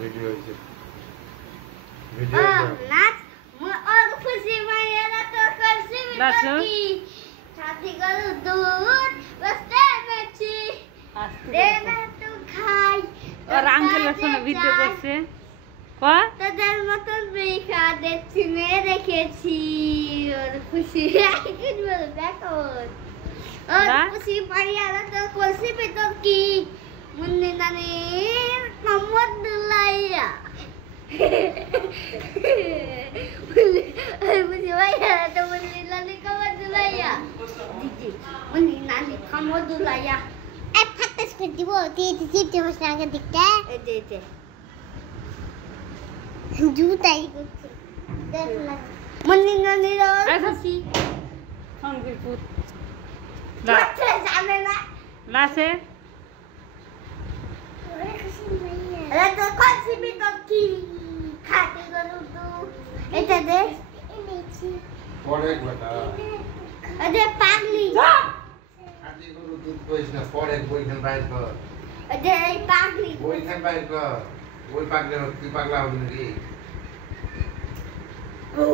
video হইছে নাচ और खुशी मैया तो खुशी मिलती शादी करो दूध बस्ते में छी देना तू खाई और अंकल सुनो वीडियो করছে কো তোদের মতন বেখা দেখছি মেয়ে দেখেছি और खुशी कुछ बोल देखो और खुशी मैया तो खुशी पे तो की मुन्ने नानी मोहम्मद दुलाइया मुझे भैया तो मुन्नी नानी कमर दुलाइया दीदी मुन्नी नानी कमर दुलाइया ए फटस कर दियो दीदी दीदी मस्त आगे दिखता है ए दे जूता ही कुछ देख ले मुन्नी नानी रो खुशी संगे पुत बच्चे जाने ना लासे अरे तो कौन सी भी तो की खाते करूँ तू ऐसे दे পড়ে বেটা अरे पागली খাতি গরু দুধ কইছ না পড়ে বইখান বাইর কর अरे पागली বইখান বাইর কর ওই পাগলা তুই পাগলা হবি নাকি ओ